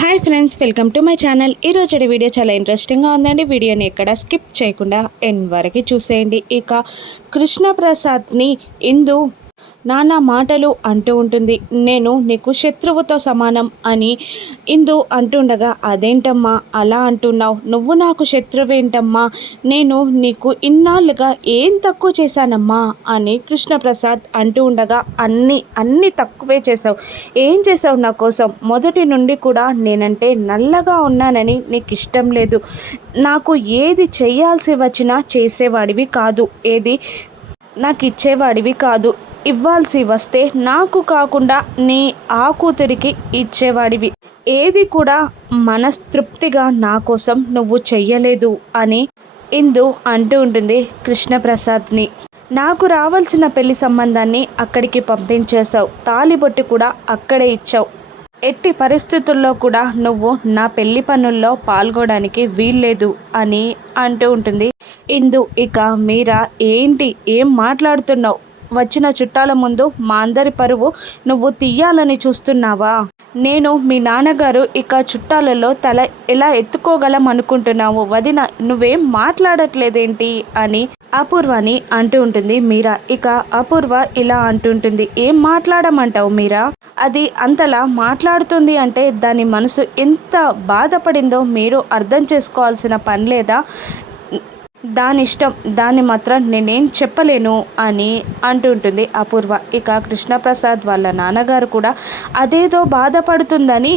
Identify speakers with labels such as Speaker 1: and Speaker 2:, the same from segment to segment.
Speaker 1: Hi friends welcome to my channel ఈరోజు video చాలా ఇంట్రెస్టింగ్గా ఉందండి. వీడియోని ఎక్కడ స్కిప్ చేయకుండా ఎండ్ వరకు చూసేయండి. ఇక కృష్ణప్రసాద్ని ఇందు నానా మాటలు అంటూ ఉంటుంది. నేను నీకు శత్రువుతో సమానం అని ఇందు అంటుండగా అదేంటమ్మా? అలా అంటున్నావు. నువ్వు నాకు శత్రువేంటమ్మా? నేను నీకు ఇన్నాళ్ళుగా ఏం తక్కువ చేశానమ్మా? అని కృష్ణప్రసాద్ అంటూ ఉండగా అన్నీ అన్నీ తక్కువే చేసావు ఏం చేసావు నా కోసం? మొదటి నుండి కూడా నేనంటే నల్లగా ఉన్నానని నీకు ఇష్టం లేదు. నాకు ఏది చేయాల్సి వచ్చినా చేసేవాడివి కాదు. ఏది నాకు ఇచ్చేవాడివి కాదు. ఇవ్వాల్సి వస్తే నాకు కాకుండా నీ ఆ కూతురికి ఇచ్చేవాడివి. ఏది కూడా మనస్తృప్తిగా నా కోసం నువ్వు చెయ్యలేదు అని ఇందు అంటూ ఉంటుంది కృష్ణప్రసాద్ని. నాకు రావాల్సిన పెళ్ళి సంబంధాన్ని అక్కడికి పంపించేశావు. తాలిబొట్టి కూడా అక్కడే ఇచ్చావు. ఎట్టి పరిస్థితుల్లో కూడా నువ్వు నా పెళ్ళి పనుల్లో పాల్గొనడానికి వీల్లేదు అని అంటూ ఉంటుంది. ఇందు ఇక మీరా ఏంటి? ఏం మాట్లాడుతున్నావు? వచ్చిన చుట్టాల ముందు మా అందరి పరువు నువ్వు తీయాలని చూస్తున్నావా? నేను మీ నాన్నగారు ఇక చుట్టాలలో తల ఎలా ఎత్తుకోగలం అనుకుంటున్నావు? వదిన నువ్వేం మాట్లాడట్లేదేంటి? అని అపూర్వని అంటూ ఉంటుంది మీరా. ఇక అపూర్వ ఇలా అంటుంటుంది. ఏం మాట్లాడమంటావు మీరా? అది అంతలా మాట్లాడుతుంది అంటే దాని మనసు ఎంత బాధపడిందో మీరు అర్థం చేసుకోవాల్సిన పని లేదా? దాని ఇష్టం దాన్ని మాత్రం నేనేం చెప్పలేను అని అంటుంటుంది అపూర్వ. ఇక కృష్ణప్రసాద్ వాళ్ళ నాన్నగారు కూడా అదేదో బాధపడుతుందని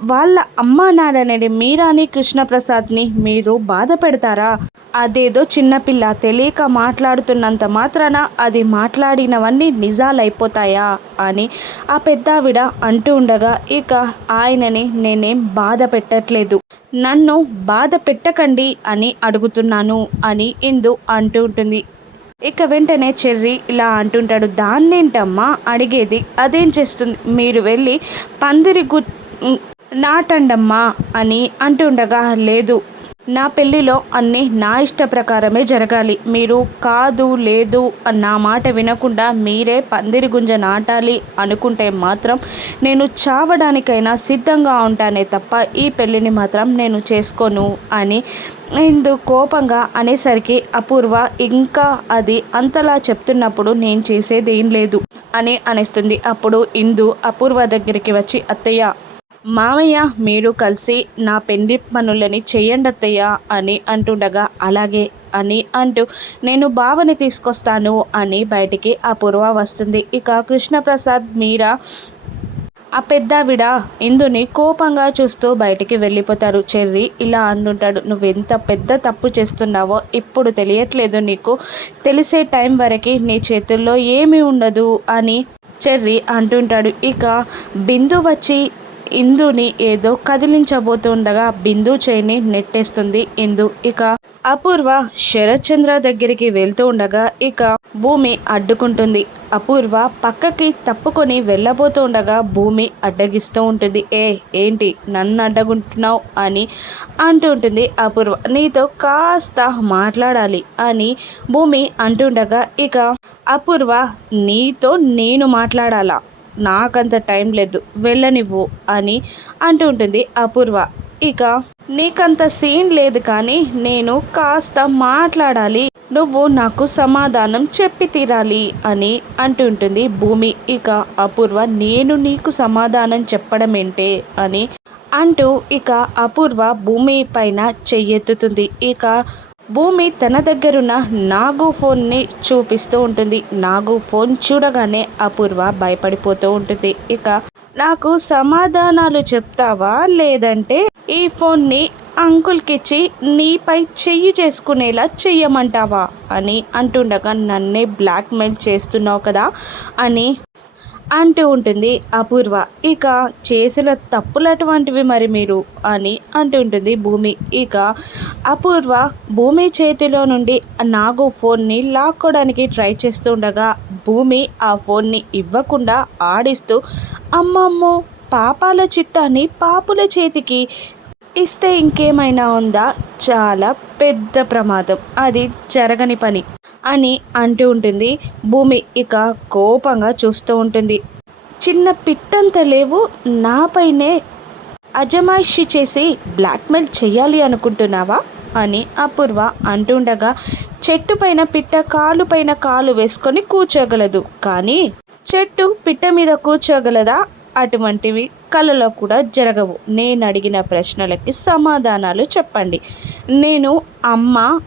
Speaker 1: వాళ్ళ అమ్మ నాన్నని మీరాని కృష్ణప్రసాద్ని మీరు బాధ పెడతారా? అదేదో చిన్నపిల్ల తెలియక మాట్లాడుతున్నంత మాత్రాన అది మాట్లాడినవన్నీ నిజాలైపోతాయా? అని ఆ పెద్దావిడ అంటూ ఉండగా ఇక ఆయనని నేనేం బాధ పెట్టట్లేదు. నన్ను బాధ పెట్టకండి అని అడుగుతున్నాను అని ఇందు అంటూ ఉంటుంది. ఇక వెంటనే చెర్రి ఇలా అంటుంటాడు దాన్నేంటమ్మా? అడిగేది అదేం చేస్తుంది? మీరు వెళ్ళి పందిరి గు నాటండమ్మా అని అంటుండగా లేదు. నా పెళ్ళిలో అన్నీ నా ఇష్ట ప్రకారమే జరగాలి. మీరు కాదు లేదు నా మాట వినకుండా మీరే పందిరి గుంజ నాటాలి అనుకుంటే మాత్రం నేను చావడానికైనా సిద్ధంగా ఉంటానే తప్ప ఈ పెళ్ళిని మాత్రం నేను చేసుకోను అని ఇందు కోపంగా అనేసరికి అపూర్వ ఇంకా అది అంతలా చెప్తున్నప్పుడు నేను చేసేది ఏం లేదు అని అనేస్తుంది. అప్పుడు ఇందు అపూర్వ దగ్గరికి వచ్చి అత్తయ్య మామయ్య మీరు కలిసి నా పెండి పనులని చెయ్యండి అత్తయ్య అని అంటుండగా అలాగే అని అంటూ నేను బావని తీసుకొస్తాను అని బయటికి అపూర్వ వస్తుంది. ఇక కృష్ణప్రసాద్ మీరా? ఆ పెద్దావిడ ఇందుని కోపంగా చూస్తూ బయటికి వెళ్ళిపోతారు. చెర్రి ఇలా అంటుంటాడు నువ్వెంత పెద్ద తప్పు చేస్తున్నావో ఇప్పుడు తెలియట్లేదు నీకు. తెలిసే టైం వరకు నీ చేతుల్లో ఏమీ ఉండదు అని చెర్రి అంటుంటాడు. ఇక బిందు వచ్చి ఇందుని ఏదో కదిలించబోతుండగా బిందు చేయిని నెట్టేస్తుంది ఇందు. ఇక అపూర్వ శరత్చంద్ర దగ్గరికి వెళ్తూ ఉండగా ఇక భూమి అడ్డుకుంటుంది. అపూర్వ పక్కకి తప్పుకొని వెళ్ళబోతూ ఉండగా భూమి అడ్డగిస్తూ ఉంటుంది. ఏ ఏంటి? నన్ను అడ్డగుంటున్నావు? అని అంటూ ఉంటుంది అపూర్వ. నీతో కాస్త మాట్లాడాలి అని భూమి అంటుండగా ఇక అపూర్వ నీతో నేను మాట్లాడాలా? నాకంత టైం లేదు వెళ్ళనివ్వు అని అంటూ ఉంటుంది అపూర్వ. ఇక నీకంత సీన్ లేదు కానీ నేను కాస్త మాట్లాడాలి నువ్వు నాకు సమాధానం చెప్పి తీరాలి అని అంటుంటుంది భూమి. ఇక అపూర్వ నేను నీకు సమాధానం చెప్పడం ఏంటే అని అంటూ ఇక అపూర్వ భూమి పైన చెయ్యెత్తుతుంది. ఇక భూమి తన దగ్గరున్న నాగు ఫోన్ని చూపిస్తూ ఉంటుంది. నాగు ఫోన్ చూడగానే అపూర్వ భయపడిపోతూ ఉంటుంది. ఇక నాకు సమాధానాలు చెప్తావా? లేదంటే ఈ ఫోన్ని అంకుల్కిచ్చి నీపై చెయ్యి చేసుకునేలా చెయ్యమంటావా? అని అంటుండగా నన్నే బ్లాక్మెయిల్ చేస్తున్నావు కదా అని అంటూ ఉంటుంది అపూర్వ. ఇక చేసిన తప్పులటువంటివి మరి మీరు అని అంటుంటుంది భూమి. ఇక అపూర్వ భూమి చేతిలో నుండి నాగు ఫోన్ని లాక్కోవడానికి ట్రై చేస్తుండగా భూమి ఆ ఫోన్ని ఇవ్వకుండా ఆడిస్తూ అమ్మమ్మో పాపాల చిట్టాన్ని పాపుల చేతికి ఇస్తే ఇంకేమైనా ఉందా? చాలా పెద్ద ప్రమాదం. అది జరగని పని. అని అంటూ ఉంటుంది. భూమి ఇక కోపంగా చూస్తూ ఉంటుంది. చిన్న పిట్టంత లేవు. నాపైనే అజమాయిషి చేసి బ్లాక్మెయిల్ చేయాలి అనుకుంటున్నావా? అని అపూర్వ అంటుండగా చెట్టు పైన పిట్ట కాలు పైన కాలు వేసుకొని కూర్చోగలదు. కానీ చెట్టు పిట్ట మీద కూర్చోగలదా? అటువంటివి కళలో కూడా జరగవు. నేను అడిగిన ప్రశ్నలకి సమాధానాలు చెప్పండి. నేను అమ్మ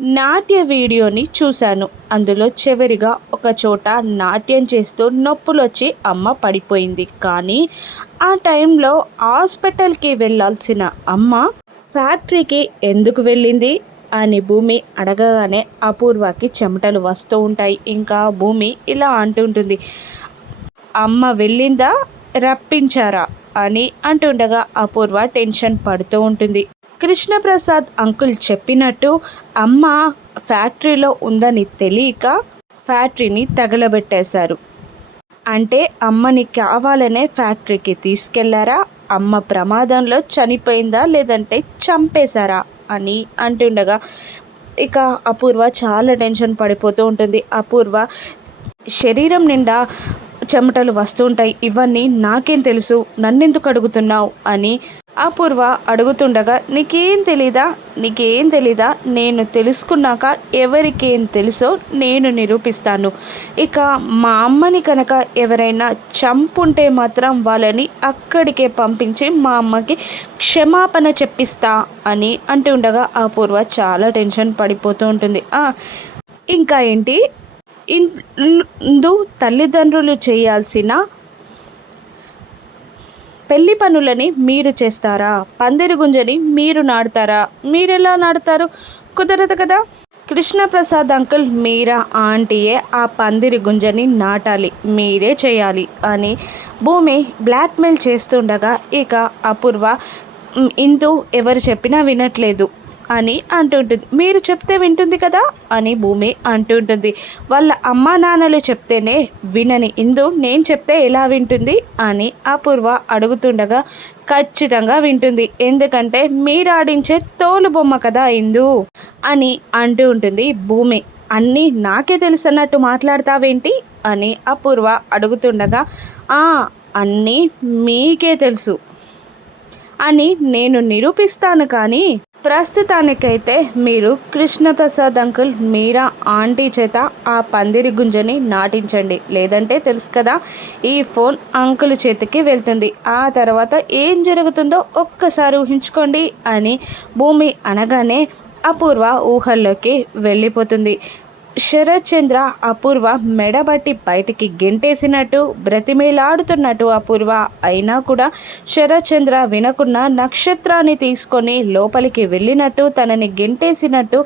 Speaker 1: నాట్య వీడియోని చూశాను. అందులో చివరిగా ఒక చోట నాట్యం చేస్తూ నొప్పులొచ్చి అమ్మ పడిపోయింది. కానీ ఆ టైంలో హాస్పిటల్కి వెళ్ళాల్సిన అమ్మ ఫ్యాక్టరీకి ఎందుకు వెళ్ళింది? అని భూమి అడగగానే అపూర్వకి చెమటలు వస్తూ ఉంటాయి. ఇంకా భూమి ఇలా అంటుంటుంది అమ్మ వెళ్ళిందా? రప్పించారా? అని అంటుండగా అపూర్వ టెన్షన్ పడుతూ ఉంటుంది. కృష్ణప్రసాద్ అంకుల్ చెప్పినట్టు అమ్మ ఫ్యాక్టరీలో ఉందని తెలియక ఫ్యాక్టరీని తగలబెట్టేశారు. అంటే అమ్మని కావాలనే ఫ్యాక్టరీకి తీసుకెళ్ళారా? అమ్మ ప్రమాదంలో చనిపోయిందా లేదంటే చంపేశారా? అని అంటుండగా ఇక అపూర్వ చాలా టెన్షన్ పడిపోతూ ఉంటుంది. అపూర్వ శరీరం నిండా చెమటలు వస్తుంటాయి ఇవన్నీ నాకేం తెలుసు? నన్నెందుకు అడుగుతున్నావు? అని అపూర్వ అడుగుతుండగా నీకేం తెలీదా? నీకేం తెలీదా? నేను తెలుసుకున్నాక ఎవరికేం తెలుసో నేను నిరూపిస్తాను. ఇక మా అమ్మని కనుక ఎవరైనా చంపుంటే మాత్రం వాళ్ళని అక్కడికే పంపించి మా అమ్మకి క్షమాపణ చెప్పిస్తా అని అంటుండగా అపూర్వ చాలా టెన్షన్ పడిపోతూ ఉంటుంది. ఇంకా ఏంటి? ఇందు తల్లిదండ్రులు చేయాల్సిన పెళ్ళి పనులని మీరు చేస్తారా? పందిరి గుంజని మీరు నాడుతారా మీరెలా నాడుతారు కుదరదు కదా? కృష్ణప్రసాద్ అంకుల్ మీరా ఆంటీయే ఆ పందిరి గుంజని నాటాలి మీరే చేయాలి అని భూమి బ్లాక్మెయిల్ చేస్తుండగా ఇక అపూర్వ ఇందు ఎవరు చెప్పినా వినట్లేదు. అని అంటుంటుంది. మీరు చెప్తే వింటుంది కదా అని భూమి అంటుంటుంది. వాళ్ళ అమ్మా నాన్నలు చెప్తేనే వినని. ఇందు నేను చెప్తే ఎలా వింటుంది అని అపూర్వ అడుగుతుండగా ఖచ్చితంగా వింటుంది. ఎందుకంటే మీరు ఆడించే తోలు బొమ్మ కదా ఇందు అని అంటూ ఉంటుంది భూమి. అన్నీ నాకే తెలుసు అన్నట్టు మాట్లాడతావేంటి అని అపూర్వ అడుగుతుండగా అన్నీ మీకే తెలుసు అని నేను నిరూపిస్తాను కానీ ప్రస్తుతానికైతే మీరు కృష్ణప్రసాద్ అంకుల్ మీరా ఆంటీ చేత ఆ పందిరి గుంజని నాటించండి. లేదంటే తెలుసు కదా ఈ ఫోన్ అంకుల్ చేతికి వెళ్తుంది. ఆ తర్వాత ఏం జరుగుతుందో ఒక్కసారి ఊహించుకోండి అని భూమి అనగానే అపూర్వ ఊహల్లోకి వెళ్ళిపోతుంది. శరత్చంద్ర అపూర్వ మెడబట్టి బయటికి గెంటేసినట్టు బ్రతిమేలాడుతున్నట్టు అపూర్వ. అయినా కూడా శరత్చంద్ర వినకున్న నక్షత్రాన్ని తీసుకొని లోపలికి వెళ్ళినట్టు తనని గెంటేసినట్టు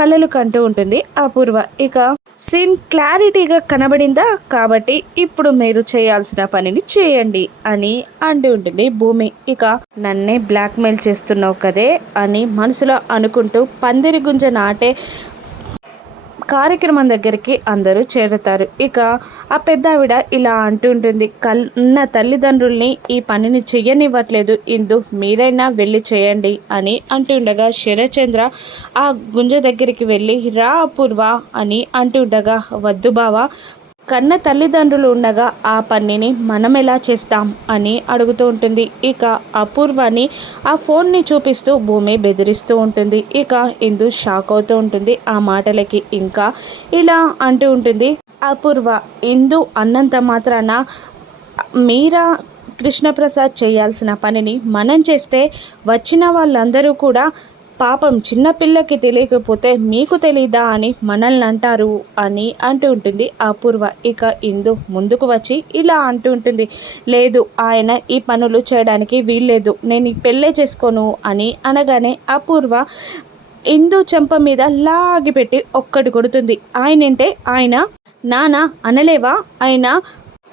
Speaker 1: కలలు కంటూ ఉంటుంది అపూర్వ. ఇక సీన్ క్లారిటీగా కనబడిందా? కాబట్టి ఇప్పుడు మీరు చేయాల్సిన పనిని చేయండి అని అంటూ ఉంటుంది భూమి. ఇక నన్నే బ్లాక్మెయిల్ చేస్తున్నావు కదే అని మనసులో అనుకుంటూ పందిరి గుంజ నాటే కార్యక్రమం దగ్గరికి అందరూ చేరుతారు. ఇక ఆ పెద్ద ఆవిడ ఇలా అంటుంటుంది కన్న తల్లిదండ్రుల్ని ఈ పనిని చెయ్యనివ్వట్లేదు. ఇందు మీరైనా వెళ్ళి చేయండి అని అంటుండగా శరచంద్ర ఆ గుంజ దగ్గరికి వెళ్ళి రా అపూర్వ అని అంటుండగా వద్దు బావా కన్న తల్లిదండ్రులు ఉండగా ఆ పనిని మనం ఎలా చేస్తాం అని అడుగుతూ ఉంటుంది. ఇక అపూర్వని ఆ ఫోన్ని చూపిస్తూ భూమి బెదిరిస్తూ ఉంటుంది. ఇక ఇందు షాక్ అవుతూ ఉంటుంది ఆ మాటలకి. ఇంకా ఇలా అంటూ ఉంటుంది. అపూర్వ ఇందు అన్నంత మాత్రాన మీరా కృష్ణప్రసాద్ చేయాల్సిన పనిని మనం చేస్తే వచ్చిన వాళ్ళందరూ కూడా పాపం చిన్నపిల్లకి తెలియకపోతే మీకు తెలీదా అని మనల్ని అంటారు అని అంటూ ఉంటుంది అపూర్వ. ఇక ఇందు ముందుకు వచ్చి ఇలా అంటూ ఉంటుంది. లేదు ఆయన ఈ పనులు చేయడానికి వీల్లేదు. నేను ఈ పెళ్ళే చేసుకోను అని అనగానే అపూర్వ ఇందు చెంప మీద లాగిపెట్టి ఒక్కటి కొడుతుంది. ఆయనంటే ఆయన నాన్న అనలేవా? ఆయన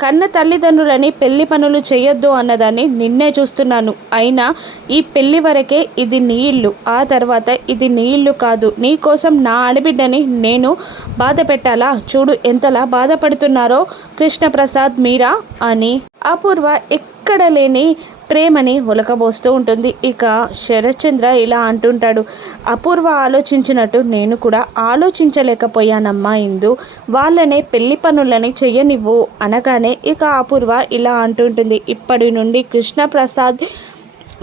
Speaker 1: కన్న తల్లిదండ్రులని పెళ్ళి పనులు చేయొద్దు అన్నదాన్ని నిన్నే చూస్తున్నాను. అయినా ఈ పెళ్ళి వరకే ఇది నీ ఇల్లు. ఆ తర్వాత ఇది నీ ఇల్లు కాదు. నీ కోసం నా ఆడబిడ్డని నేను బాధ పెట్టాలా చూడు ఎంతలా బాధపడుతున్నారో కృష్ణప్రసాద్ మీరా అని. అపూర్వ ఎక్కడ లేని ప్రేమని ఉలకబోస్తూ ఉంటుంది. ఇక శరత్చంద్ర ఇలా అంటుంటాడు అపూర్వ ఆలోచించినట్టు నేను కూడా ఆలోచించలేకపోయానమ్మా ఇందు. వాళ్ళనే పెళ్ళి పనులని చెయ్యనివ్వు అనగానే ఇక అపూర్వ ఇలా అంటుంటుంది. ఇప్పటి నుండి కృష్ణప్రసాద్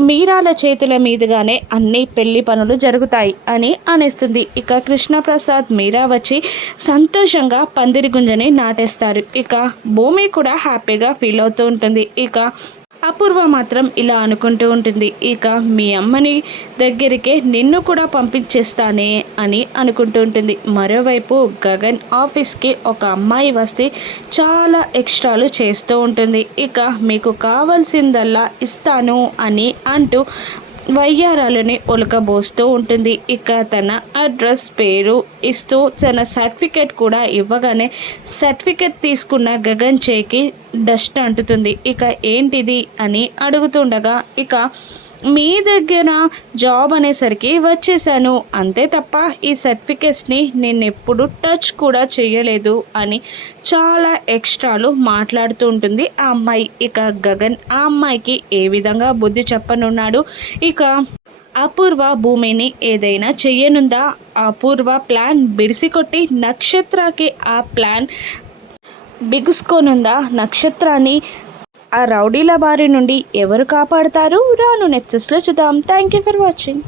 Speaker 1: మీరాల చేతుల మీదుగానే అన్ని పెళ్ళి పనులు జరుగుతాయి అని అనేస్తుంది. ఇక కృష్ణప్రసాద్ మీరా వచ్చి సంతోషంగా పందిరి గుంజని నాటేస్తారు. ఇక భూమి కూడా హ్యాపీగా ఫీల్ అవుతూ ఉంటుంది. ఇక అపూర్వ మాత్రం ఇలా అనుకుంటూ ఉంటుంది. ఇక మీ అమ్మని దగ్గరికే నిన్ను కూడా పంపించేస్తానే అని అనుకుంటూ ఉంటుంది. మరోవైపు గగన్ ఆఫీస్కి ఒక అమ్మాయి వస్తే చాలా ఎక్స్ట్రాలు చేస్తూ ఉంటుంది. ఇక మీకు కావాల్సిందల్లా ఇస్తాను అని అంటూ వయ్యారాలని ఒలకబోస్తూ ఉంటుంది. ఇక తన అడ్రస్ పేరు ఇస్తూ తన సర్టిఫికేట్ కూడా ఇవ్వగానే సర్టిఫికేట్ తీసుకున్న గగన్ చేకి డస్ట్ అంటుతుంది. ఇక ఏంటిది అని అడుగుతుండగా ఇక మీ దగ్గర జాబ్ అనేసరికి వచ్చేసాను అంతే తప్ప ఈ సర్టిఫికేట్స్ని నేను ఎప్పుడు టచ్ కూడా చేయలేదు అని చాలా ఎక్స్ట్రాలు మాట్లాడుతూ ఉంటుంది. ఆ అమ్మాయి ఇక గగన్ ఆ అమ్మాయికి ఏ విధంగా బుద్ధి చెప్పనున్నాడు? ఇక అపూర్వ భూమిని ఏదైనా చెయ్యనుందా? అపూర్వ ప్లాన్ బిడిసికొట్టి నక్షత్రకి ఆ ప్లాన్ బిగుసుకోనుందా? నక్షత్రాన్ని ఆ రౌడీల బారి నుండి ఎవరు కాపాడతారు? రాను నెక్సెస్లో చూద్దాం. Thank you for watching